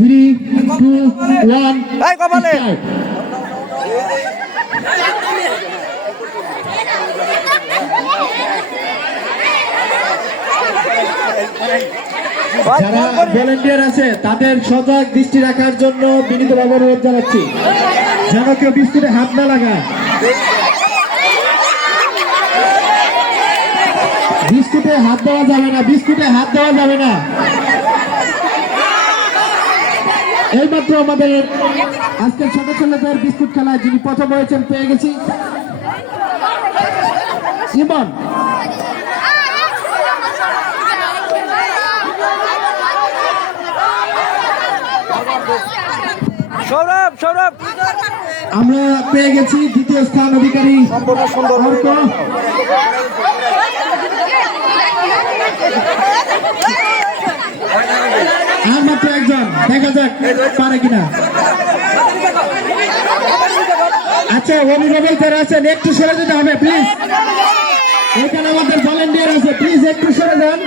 3, 2, 1 এই কপালে যারা ভলেন্টিয়ার আছে তাদের সজাগ দৃষ্টি রাখার জন্য বিনীতভাবে অনুরোধ জানাচ্ছি যেন কেউ বিস্কুটে হাত না লাগায়। বিস্কুটে হাত দেওয়া যাবে না, বিস্কুটে হাত দেওয়া যাবে না। এইমাত্র আমাদের আজকের ছোট ছেলেদের বিস্কুট খেলায় যিনি প্রথম হয়েছেন পেয়ে গেছি ইমন। সৌরভ সৌরভ আমরা পেয়ে গেছি দ্বিতীয় স্থান অধিকারী সম্পূর্ণ সুন্দর অর্ক। আর মাত্র একজন, দেখা যাক পারে কিনা। আচ্ছা, অভিভাবক যারা আছেন একটু সরে যেতে হবে প্লিজ। এখানে আমাদের ভলেন্টিয়ার আছে, প্লিজ একটু সরে যান।